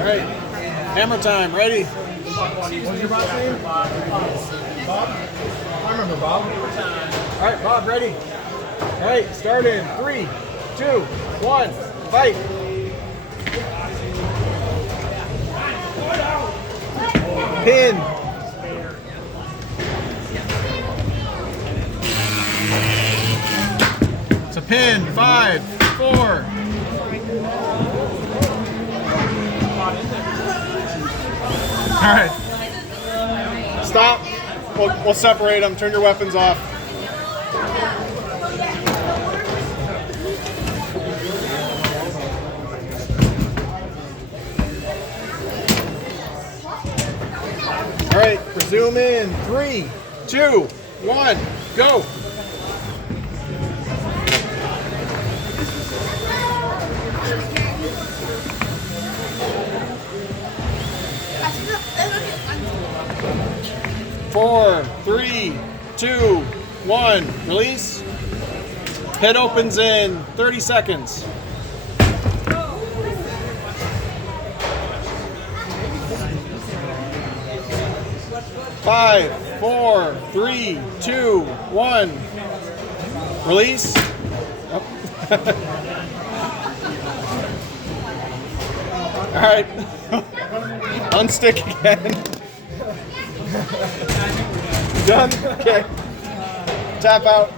All right, hammer time. Ready? What was your last name? Bob? I remember Bob. All right, Bob, ready? All right, start in 3, 2, 1, fight. Pin. It's a pin. 5, 4. All right. Stop. We'll separate them. Turn your weapons off. All right. Resume in 3, 2, 1, go. Four, 3, 2, 1. Release. Head opens in 30 seconds. Five, 4, 3, 2, 1. Release. Oh. All right. Unstick again. Done? Okay. Tap out.